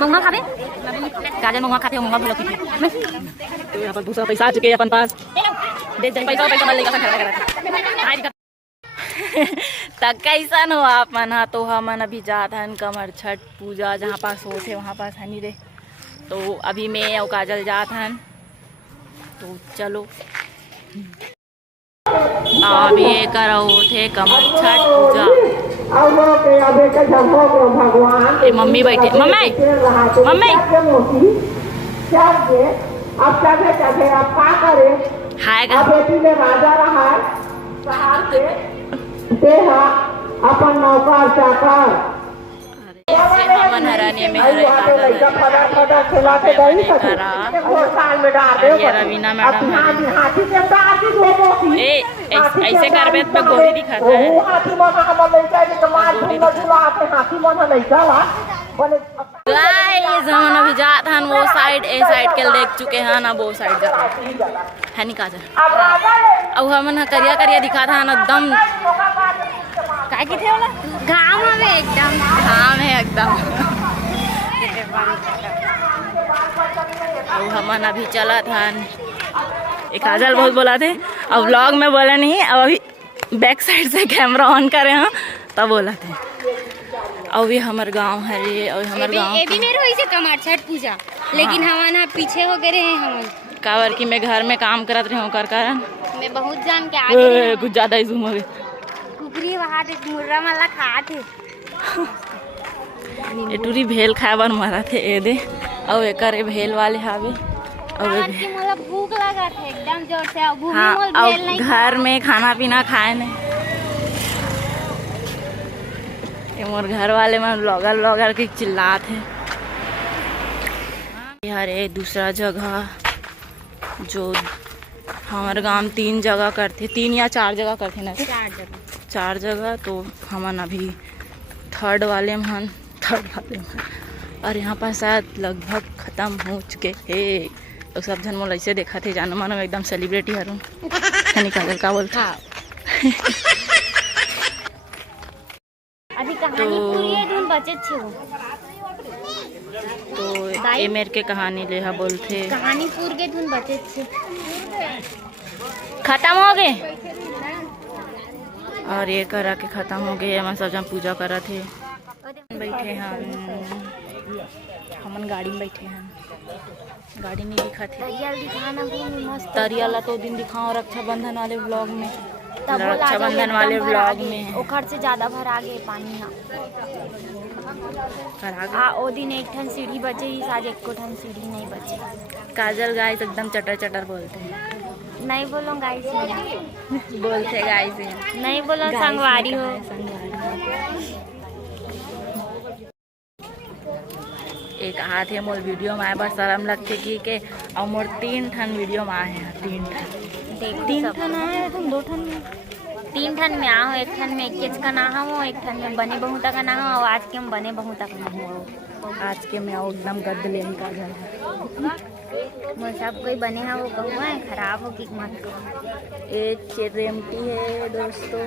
मंगवा खाबे काजल मंगवा खाते हो मंगवा भलो की तो यहाँ पर दूसरा पैसा आ चुके अपन पास दे जन पैसा पैसा लेगा खड़ा करा तक कैसन हो आप मना तो हमन अभी जात हन कमर छठ पूजा जहाँ पास होते वहाँ पास हनी रे तो अभी मैं और काजल जात हन तो चलो अभी ये करो थे कमर छठ पूजा मम्मी बैठे मम्मी मम्मी हाय अपन नौकर चाकर हमन हराने में हरे रवीना मैडम ऐसे करबे तो गोरी दिखाता है गाइस हम अभी जात हन वो साइड ए साइड के देख चुके हैं ना वो साइड जा है नहीं काजल अब हमन करिया करिया दिखाता है एकदम काय की थे वाला घाम में एकदम घाम है एकदम अब हमन अभी चला था एक काजल बहुत बोला थे अब व्लॉग में बोला नहीं अब अभी बैक साइड से कैमरा ऑन करे हैं तब बोला थे अब भी हमार गांव है रे और हमार गांव ए भी मेरे वैसे कमर छठ पूजा लेकिन हमारा पीछे हो गए हैं हम कावर की मैं घर में काम करत रही हूँ कर कारण मैं बहुत जान के आगे कुछ ज्यादा ही जूम हो गई कुकरी वहां से मुर्रा वाला खात है ए टूरी भेल खाए बर मरा थे ए दे और एकर भेल वाले हावे और की मोला भूख लगा था एकदम जोर से अब भूख हाँ, मोल भेल नहीं घर में खाना पीना खाए नहीं मोर घर वाले में ब्लॉगर के चिल्लात है यार ये दूसरा जगह जो हमारे गांव 3 जगह करते 3 या 4 जगह करते ना 4 जगह तो हमन अभी थर्ड वाले में और यहाँ पर शायद लगभग खत्म हो चुके है तो सब जन मोल ऐसे देखा थे जानो मानो एकदम सेलिब्रिटी हरू निकाल का बोलता अभी कहानी पूरी धुन बचे छे तो ये मेरे के कहानी ले हा बोलते कहानी पूर के धुन बचे छे खत्म हो गए और ये करा के खत्म हो गए हम सब जन पूजा करा थे बैठे हमन गाड़ी में बैठे हैं गाड़ी नहीं दिखा थे तरियाला तो दिन दिखाओ रक्षाबंधन वाले व्लॉग में रक्षाबंधन वाले व्लॉग में ओखर से ज्यादा भरा गए पानी ओ दिन एक ठन सीढ़ी बचे ही आज एक को ठन सीढ़ी नहीं बचे काजल गाइस एकदम चटर चटर बोलते हैं नहीं बोलो गाइस बोलते गाइस नहीं बोलो संगवारी हो एक हाथ है मोर वीडियो में आए बस शर्म लगते कि और मोर 3 ठन वीडियो में आए हैं 3 ठन आए तुम 2 ठन में 3 ठन में आओ एक ठन में केच का ना हो एक ठन में बने बहुता का ना हो और आज के हम बने बहुता का ना हो आज के मैं एकदम गद्द लेने का घर वो सब कोई बने हैं वो कहूँ है खराब हो कि मत कहो एक रेमटी है दोस्तों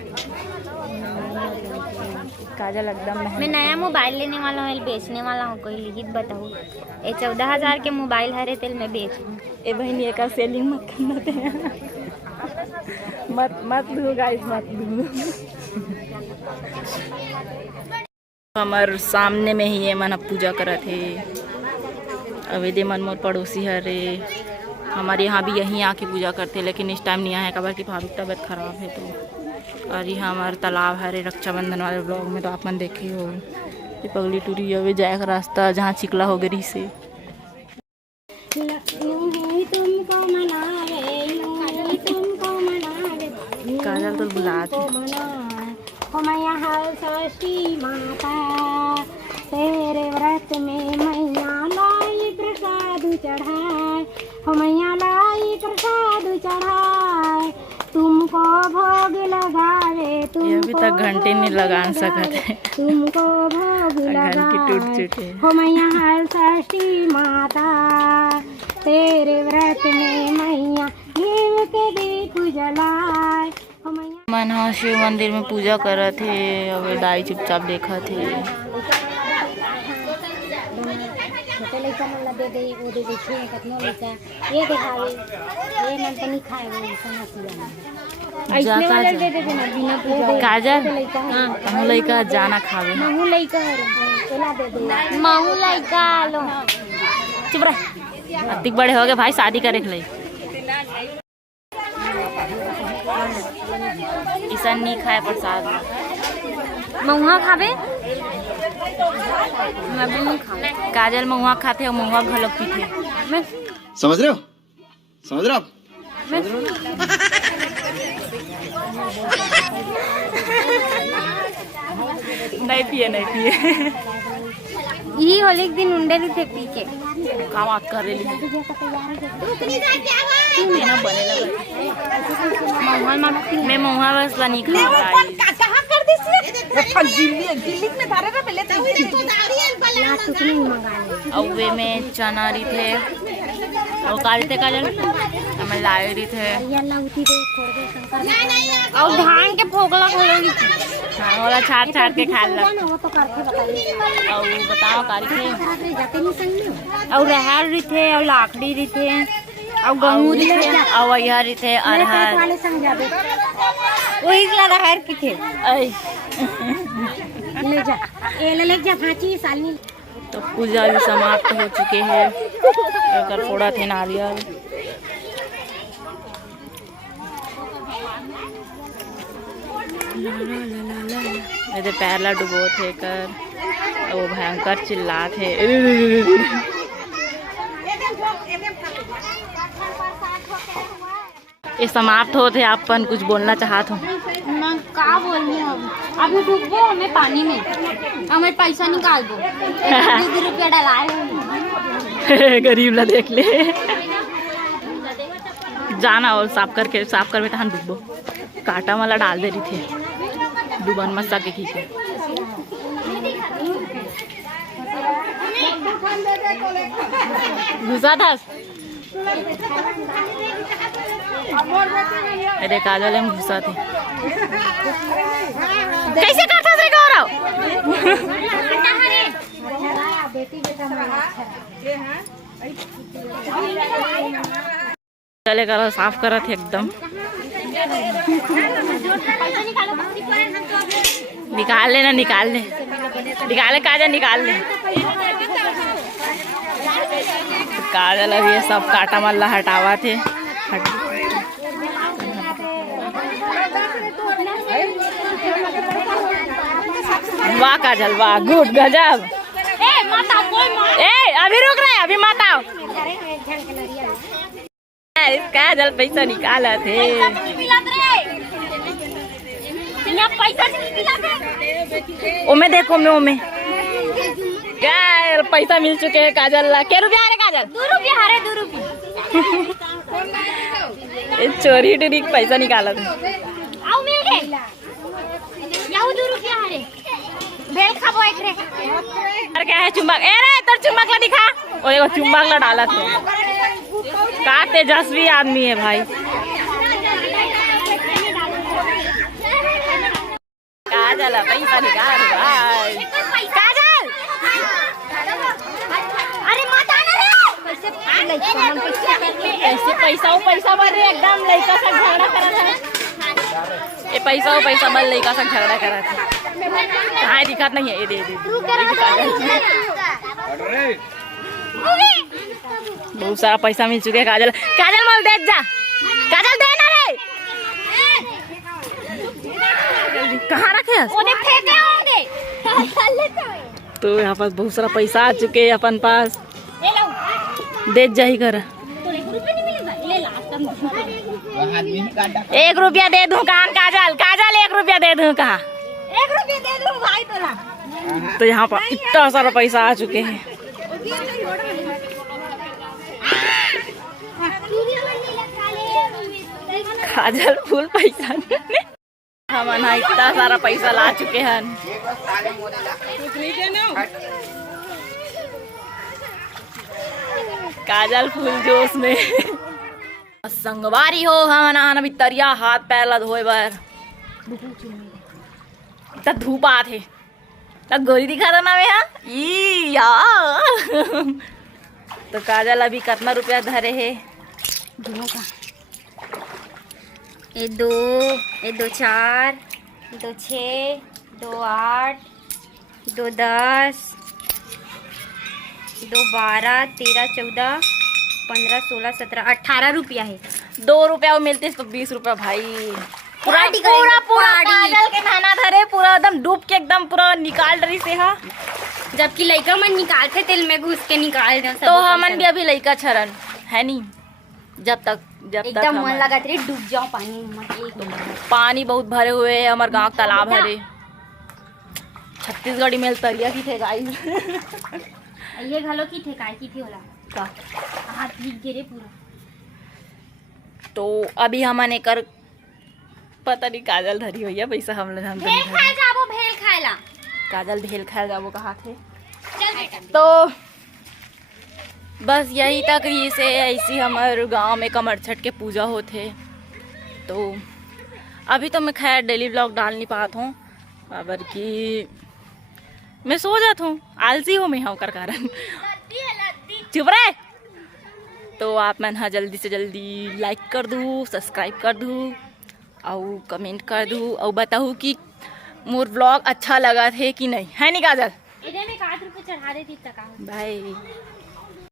काजल एकदम मैं नया मोबाइल लेने वाला हूँ बेचने वाला हूँ कोई लिखित बताओ ये 14,000 के मोबाइल हरे तेल में बेचूँ ए बहनी का सेलिंग मत करना थे मत दो गाइस मत दो हमारे सामने में ही ये मन पूजा करा थे अवेदे मन मोर पड़ोसी हरे हमारे यहाँ भी यहीं आके पूजा करते लेकिन इस टाइम नहीं आए कबर की भाभी तबीयत खराब है तो और ये हमारे तालाब हरे रक्षाबंधन वाले ब्लॉग में तो आप मन देखे हो ये पगली टूरी अवे जाए का रास्ता जहाँ चिकला हो गई से काजल तो बुलाते माता तेरे व्रत में मैया लाई प्रसाद चढ़ाए हो मैया लाई प्रसाद चढ़ाए तुमको भोग लगावे ये अभी तक घंटे नहीं लगा सकते तुमको भोग लगावे हो मैया हर षष्ठी माता तेरे व्रत में मैया घीव के दीप जलाए मन शिव मंदिर में पूजा करा थे और दाई चुपचाप देखा थे छोटे लड़का मन ला दे दे वो दे दे छे कतनो लड़का ये दिखावे ये मन तो नहीं खाए वो समझिया ऐसने वाला दे दे ना बिना पूजा काजल हां हम लइका जाना खावे महू लड़का है केला दे दे महू लड़का लो चुप रह अतिक बड़े हो गए भाई शादी करे के लिए ईसा नहीं खाए प्रसाद महुआ खाबे मैं भी नहीं खा काजल महुआ खाते और महुआ घलोक पीते मैं समझ रहे हो आप नहीं पिए यही होली के दिन उंडे भी थे पी के काम बात कर रही है ना बने लगा महुआ मैं महुआ बस नहीं खा पाई और वे में चना रही थे और काली थे काजल हमें लाए रही थे और धान के फोगला खोलोगी हाँ वाला छाट छाट के खा ला वो तो करके बताइए और बताओ काली थे जाते नहीं संग और रहर रही थे और लाकड़ी रही थे और गहूँ रही थे और वही रही थे अरहर वाले संग जाबे वही रहर की थे ले जा ए ले जा फांची सालनी तो पूजा भी समाप्त हो चुके हैं अगर थोड़ा थे नारियल मेरे पैर ला डुबो थे कर वो भयंकर चिल्ला थे ये समाप्त होते अपन कुछ बोलना चाहत हो मैं का बोलूँ अभी डूबो हमें पानी में हमें पैसा निकाल दो 2 रुपया डलाए गरीब ला देख ले जाना और साफ कर बेटा हम डूबो काटा वाला डाल दे रही थे डूबन मस्सा के खींचे घुसा था अरे काजल हम घुसा थे कैसे करता से गौरव चले करो साफ करो थे एकदम निकाल ले ना निकाल ले काजल निकाल ले काजल अब ये सब काटा मल्ला हटावा थे वाह काजल वाह गुड गजब अभी रुक रहे अभी मत आओ काजल पैसा निकाला थे ओमे देखो ओमे क्या पैसा मिल चुके हैं काजल ला क्या रुपया है काजल 2 रुपया हारे 2 रुपया चोरी टोरी पैसा निकाला था आओ मिल गए याऊ 2 रुपया हारे बेल खाबो एक रे अरे क्या है चुम्बक ए रे तोर चुम्बक ला दिखा ओ एगो चुम्बक ला डाला थे का तेजस्वी आदमी है भाई काजल पैसा निकाल भाई काजल अरे मत आना रे ऐसे पैसा भर रहे एकदम लड़का सा झगड़ा करा था ये पैसा भर लड़का सा झगड़ा करा था कहाँ दिखात नहीं है ये दे बहुत सारा पैसा मिल चुके काजल मोल दे जा काजल दे ना रे कहाँ रखे फेंके होंगे तो यहाँ पास बहुत सारा पैसा आ चुके हैं अपन पास दे जाही कर 1 रुपया दे दूं कान काजल 1 रुपया दे दूं कहा 1 रुपया दे दूं भाई तोरा तो यहाँ पर इतना सारा पैसा आ चुके हैं काजल फुल पैसा हम इतना सारा पैसा ला चुके हैं काजल फुल जोश में संगवारी हो हम भितरिया हाथ पैर ला धोए बर इतना धूप आ थे अब गोली दिखा दो ना मैं यहाँ तो काजल अभी कितना रुपया धरे है? ये 2, ये 2 4, 2 6, 2 8, 2 10, 2 12, 13 14, 15 16 17 18 रुपया है। 2 रुपया वो मिलते तो 20 रुपया भाई। पूरा पार्टी पूरा करेंगे, पूरा पार्टी। काजल के नहाना धरे, पूरा एकदम डूब के एकदम पूरा निकाल रही से हा। जबकि लड़का मन निकालते तेल में घुस के निकाल दे तो हमन भी अभी लड़का छरन है नहीं, जब तक एकदम मन हमन- लगा रे डूब जाओ पानी में। एक नंबर। पानी बहुत भरे हुए है, हमारे गांव तालाब हरे। छत्तीसगढ़ी में तरिया की थे गाइस। ये घलो की थे काय की थी होला का हाथ भीग गिरे पूरा। तो अभी हमन एकर पता नहीं काजल धरी हुई है पैसा हम लोग भेल खाए जाबो, भेल खाएला। काजल भेल खाए जाबो कहा थे। चल बेटा। तो बस यही तक ही से ऐसी हमारे गांव में कमरछठ के पूजा होते। तो अभी तो मैं खैर डेली व्लॉग डाल नहीं पाता हूँ, पर कि मैं सो जाता हूँ, आलसी हूँ मैं हाँ कर कारण। चुप रहे। तो आप मन हाँ जल्दी से जल्दी लाइक कर दूँ, सब्सक्राइब कर दूँ और कमेंट कर दूँ और बताऊँ कि मोर व्लॉग अच्छा लगा थे कि नहीं, है नहीं काजल? इधर में 1 रुपए चढ़ा देती तक। बाय।